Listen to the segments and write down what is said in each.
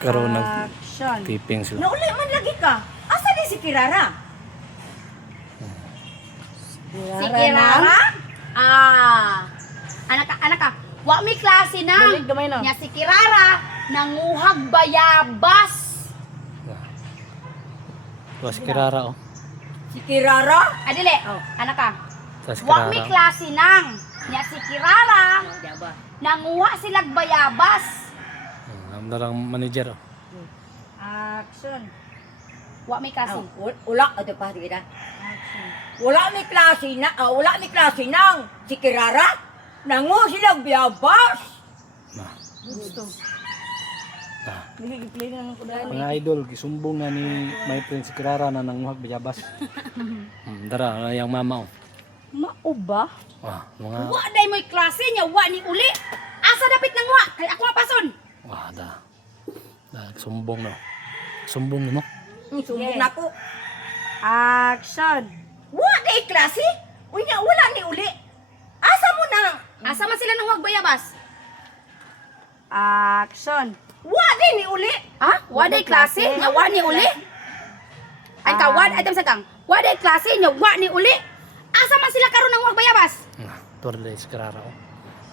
Karoon ng Action. tiping sila. Nauli man lagi ka. Asa din si Kirara? Si Kirara? Anak ka. Wa mi klase na. Balik gamay no. Nya si Kirara nanguhag bayabas. Wala si Kirara oh. Si Kirara? Adili. Anak ka. Wala si Wa mi Kirara. klase nang. Nya si Kirara Diba? nanguha silag bayabas. Ang dalang manager oh. Action. Wa mi klase. Wala, ito pa kita. Action. Wala mi klase nang si Kirara. Nangu silang biyabas. Gusto. Ah. Nagigplay na ng kudahan. Mga idol, gisumbong na ni my friend si Kirara na nanguhag bayabas. Dara, yung mama oh. Mauba? Mga Wa day mo'y klase nya wa ni uli. Asa dapit nang wa kay ako pason. sumbong no. Sumbong mo. Sumbong na ko. Action. Wala day klase. Wala ni uli. Asa mo na? Asa man sila nanguhag bayabas? Action. Wala din ni uli. Ha? Wa day klase nya wa ni uli. Ay kawad ay sa kang. Wa day klase nya wa ni uli. Asa man sila karon nanguhag bayabas? Tuwala si Kirara oh.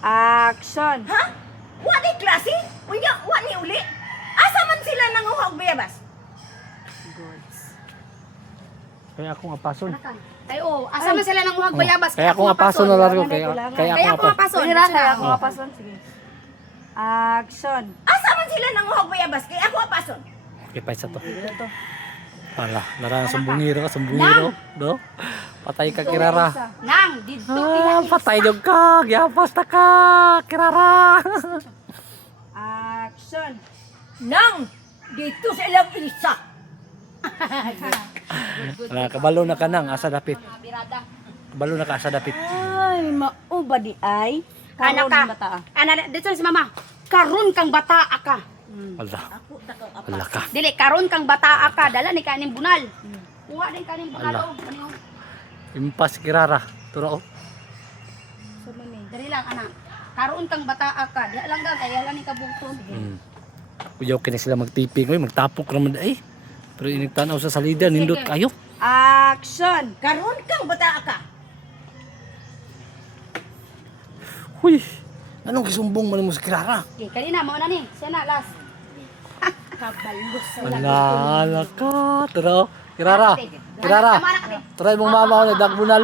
Ha? Action. Wala day klase. Wala ni uli. Asa man sila nanguhag bayabas? Kaya ako nga pason. Ay asa man sila nanguhag bayabas? Kaya ako nga pason na largo. Kaya Kaya ako ako nga pason. pason. Kaya ako mapason. Sige. Action. Asa man sila nanguhag bayabas? Kaya ako apason. Okay, pa isa to. Ito. Wala, narang sumbungiro ka, sumbungiro. No? Patay ka, Kirara. Nang didto Patay dog ka. Gyapas na ka, Kirara. Action. Nang dito sa ilang isa. Kabalo na ka nang, asa dapit. birada. Kabalo na ka, asa dapit. Ay, mauba di ay. Anak Karon ka. ng bata. Dito si mama. Karon kang bata ka. Wala, Ako takaw apa. wala ka. Dili karon kang bata ka. Dala ni kaning bunal. Kuha din kaning bunal. Ala. Ano? Impas, Kirara. Turo, oh. So, mami. Dali lang anak. Karon kang bata ka. Di lang ga kaya lang ni kabugton. Kuyaw kini sila magtiping. Uy, magtapok naman. Ay, pero inigtanaw sa salida, nindot kayo. Action. Karon kang bata ka. Huy, anong kisumbong mo sa Kirara? Okay, kanina mo na ni. Siya na last. Kabalos sa Wala ka. Turo, Kirara. Kirara. Tama na kami. Try mong mama ko na dagbunal.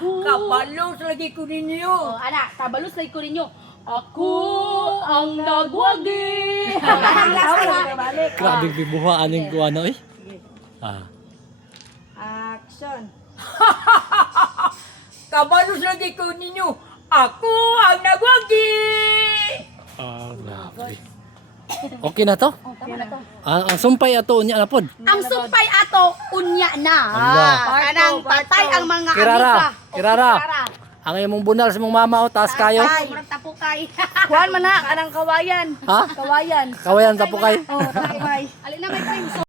Kabalong sa lagi ko ninyo. Oh, anak, kabalos lagi ko ninyo. Ako ang nagwagi. Balik. Grabe bibuhaan yung kuha na, eh. Action. Kabalong sa lagi ko ninyo. Ako ang nagwagi. Grabe. Okay na to? Oh, tama na to. Ang sumpay ato niya na pod. Ang sumpay ato unya na. Ala. Kanang patay ang mga Kirara, amiga. Kirara. Ang imong bunal sa mong mama o taas kayo. Murag tapukay. Kuhan man na, anang kawayan. Ha? Kawayan. Kawayan tapo kayo. Oh, tapay. Alin na may time.